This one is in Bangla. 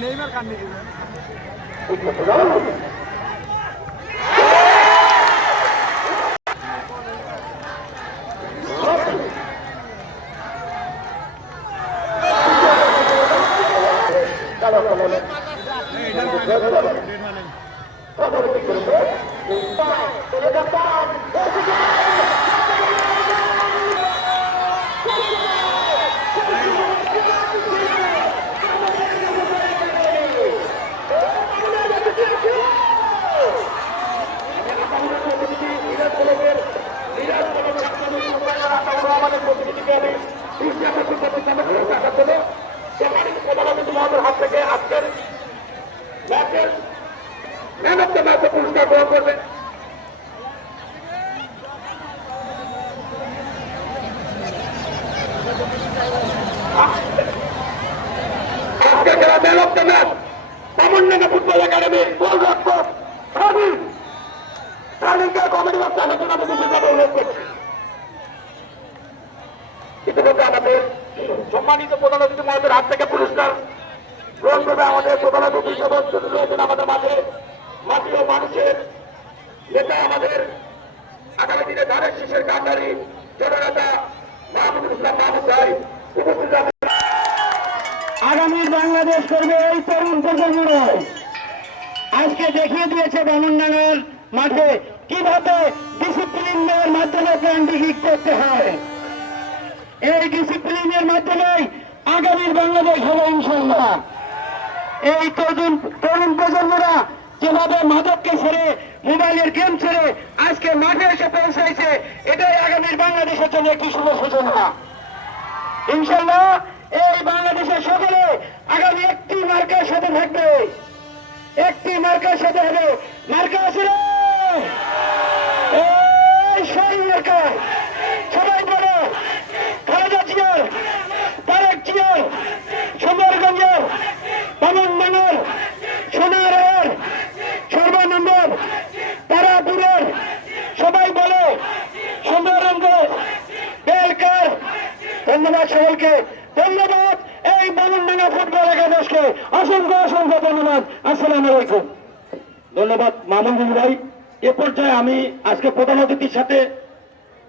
Neymar Kandi Thank you. আমাদের প্রতিনিধিকে আমি আকর্ষণ করতে চাই জন্য আজকে খেলা man of the match, Tamil Nadu football academy গোলরক্ষক স্টার্লিংকে কমেডি বক্তা মানুষের আমাদের আগামী দিনে ধানের শীষের কান্ডারি জননেতা মাহমুদুল ইসলাম মাহমুদ ভাই উপস্থিত আছেন। আগামী বাংলাদেশ করবে এই তরুণ প্রজন্মরাই আজকে দেখিয়ে দিয়েছে বামনডাঙ্গার মাঠে কীভাবে ডিসিপ্লিনের মাধ্যমে প্ল্যানটি করতে হয় এই ডিসিপ্লিনের মাধ্যমেই আগামীর বাংলাদেশ হবে ইনশাল্লাহ এই তরুণ তরুণ প্রজন্মরা যেভাবে মাদককে ছেড়ে, মোবাইলের গেম ছেড়ে আজকে মাঠে এসে পৌঁছাইছে, এটাই আগামীর বাংলাদেশের জন্য একটি শুভ সূচনা। ইনশাল্লাহ এই বাংলাদেশের সকলে আগামী একটি মার্কের সাথে থাকবে। একটি মার্কের সাথে হবে মার্কা আছে ধন্যবাদ সকলকে। ধন্যবাদ। এই বামনডাঙ্গা ফুটবল একাদশকে অসংখ্য অসংখ্য ধন্যবাদ। আসসালাম আলাইকুম। ধন্যবাদ মামুন ভাই এ পর্যায়ে আমি আজকে প্রধান অতিথির সাথে